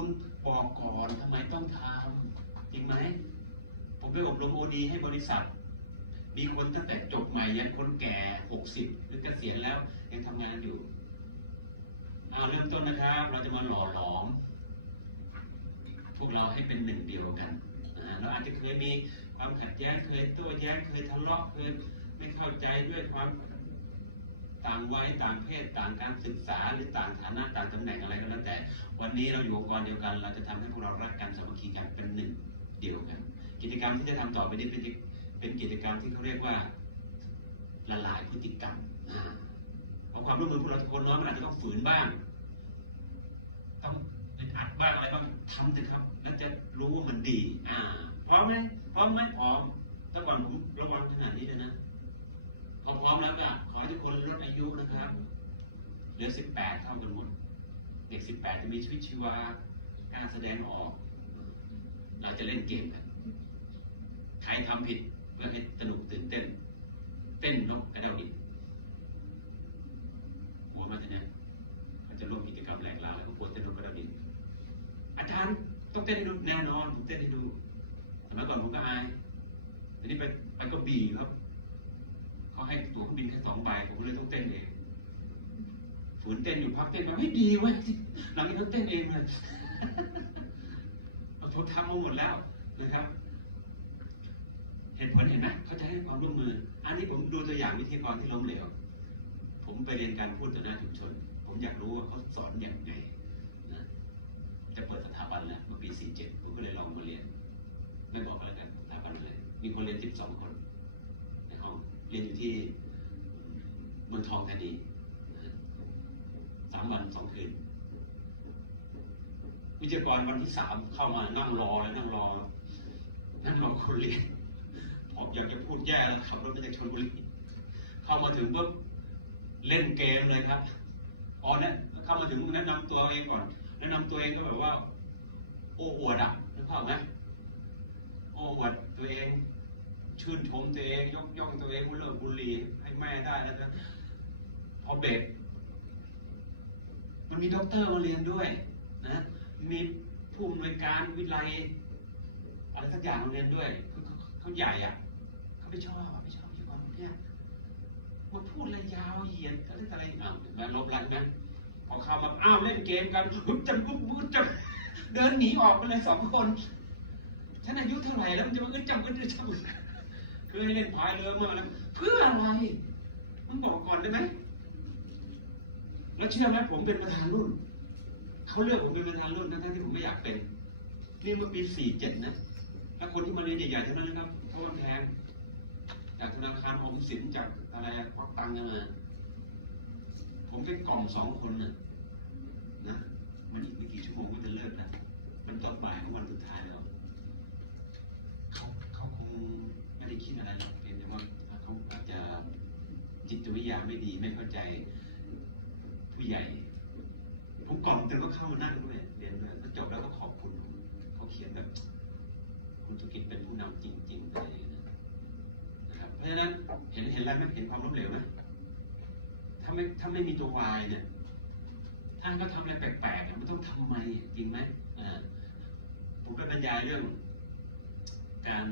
คุณบอกก่อนทำไมต้องทำจริงไหมผมไปอบรมโอดีให้บริษัท มีคนตั้งแต่จบใหม่ยันคนแก่หกสิบหรือเกษียณแล้ว ยังทำงานอยู่เอาเริ่มต้นนะครับ เราจะมาหล่อหลอม พวกเราให้เป็นหนึ่งเดียวกันเราอาจจะเคยมีความขัดแย้งเคยโต้แย้งเคยทะเลาะเคยไม่เข้าใจด้วยความต่างวัยต่างเพศต่างการศึกษาหรือต่างฐานะต่างตำแหน่งอะไรก็แล้ว วันนี้เราอยู่องค์กรเดียวกัน เราจะทำให้พวกเรารักกันสามัคคีกันเป็นหนึ่งเดียวกัน กิจกรรมที่จะทำต่อไปนี้เป็นเป็นกิจกรรมที่เขาเรียกว่าละลายพฤติกรรมเพราะความร่วมมือพวกเราทุกคนน้อยมันอาจจะต้องฝืนบ้าง ต้องเป็นอัดบ้างอะไรบ้างทำเถอะครับ แล้วจะรู้ว่ามันดี อ่าพร้อมไหมพร้อมไหมพร้อมแต่ก่อนผมระวังขนาดนี้เลยนะพอพร้อมแล้วก็ขอให้ทุกคนลดอายุนะครับเหลือสิบแปดเท่ากันหมด เด็กสิบแปดจะมีชีวิตชีวาการแสดงออก เราจะเล่นเกมกัน ใครทำผิดเพื่อให้สนุกตื่นเต้น เต้นนกกระเดาดินหัวมาจะเนี่ยเขาจะร่วมกิจกรรมแหลกลาแล้วก็ปวดเต้นนกกระเดาดินอาจารย์ต้องเต้นให้ดูแน่นอนผมเต้นให้ดูสมัยก่อนผมก็อายทีนี้ไปไปก็บีครับเขาให้ตั๋วเครื่องบินแค่สองใบผมเลยต้องเต้นเอง ฝืนเต้นอยู่พักเต้นมาไม่ดีเว้ยหลังจากนั้นเต้นเองเลยเราทำมาหมดแล้วนะครับ เหตุผลเห็นไหมเขาจะให้ความร่วมมือ อันนี้ผมดูตัวอย่างวิทยากรที่ล้มเหลว ผมไปเรียนการพูดต่อหน้าชุมชน ผมอยากรู้ว่าเขาสอนอย่างไงนะจะเปิดสถาบันแล้วเมื่อปี 47 ผมก็เลยลองมาเรียน ไม่บอกอะไรกันสถาบันเลย มีคนเรียน 12 คนในห้องเรียนอยู่ที่เมืองทองธานี วันสองคืน วิทยากรวันที่สามเข้ามานั่งรอเลยนั่งรอ นั่งรอคนเรียนผมอยากจะพูดแย่แล้วขับรถมาจากชลบุรีเข้ามาถึงปุ๊บเล่นเกมเลยครับอ๋อเนี่ยเข้ามาถึงแนะนำตัวเองก่อน แนะนำตัวเองก็แบบว่า โอ้อวดอะนึกภาพไหมโอ้อวดตัวเอง ชื่นชมตัวเองยกย่องตัวเองว่าเลิกบุหรี่ให้แม่ได้แล้วนะพอเบรก มีด็อกเตอร์มาเรียนด้วยนะมีผู้อำนวยการวิไลอะไรสักอย่างมาเรียนด้วยคือเขาเขาใหญ่อะเขาไม่ชอบอะไม่ชอบอยู่ความเนี่ยมาพูดอะไรยาวเหยียดอะไรอะไรอ้าวแล้วลบลันนะพอเข้ามาอ้าวเล่นเกมกันจับปุ๊บปุ๊บจับเดินหนีออกไปเลยสองคนฉันอายุเท่าไหร่แล้วมันจะมาอึดจับอึดจับคือเล่นพายเรือมาแล้วเพื่ออะไรมันบอกก่อนได้ไหม แล้วเชื่อไหมผมเป็นประธานรุ่นเขาเลือกผมเป็นประธานรุ่นทั้งที่ผมไม่อยากเป็นนี่เมื่อปี47นะแล้วคนที่มาเรียนใหญ่ๆทั้งนั้นนะครับเพราะว่าแพงจากธนาคารออมสินจากอะไรควักตังค์กันมาผมเป็นกล่องสองคนนะนะมันอีกไม่กี่ชั่วโมงก็จะเลิกแล้วมันตกบ่ายของวันสุดท้ายแล้วเขาเขาคงไม่ได้คิดอะไรหรอกเพียงแต่ว่าเขาอาจจะจิตวิทยาไม่ดีไม่เข้าใจ ผู้ใหญ่ ผมกล่อมจนก็เข้ามานั่งด้วยเรียนด้วยจบแล้วก็ขอบคุณเขาเขียนแบบคุณธุรกิจเป็นผู้นำจริงๆอะไรอย่างเงี้ยนะครับเพราะฉะนั้นเห็นเห็นอะไรไหมเห็นความล้มเหลวไหมถ้าไม่ถ้าไม่มีตัววายเนี่ยถ้านก็ทำอะไรแปลกๆเนี่ยมันต้องทำไมจริงไหมผมก็บรรยายเรื่อง การ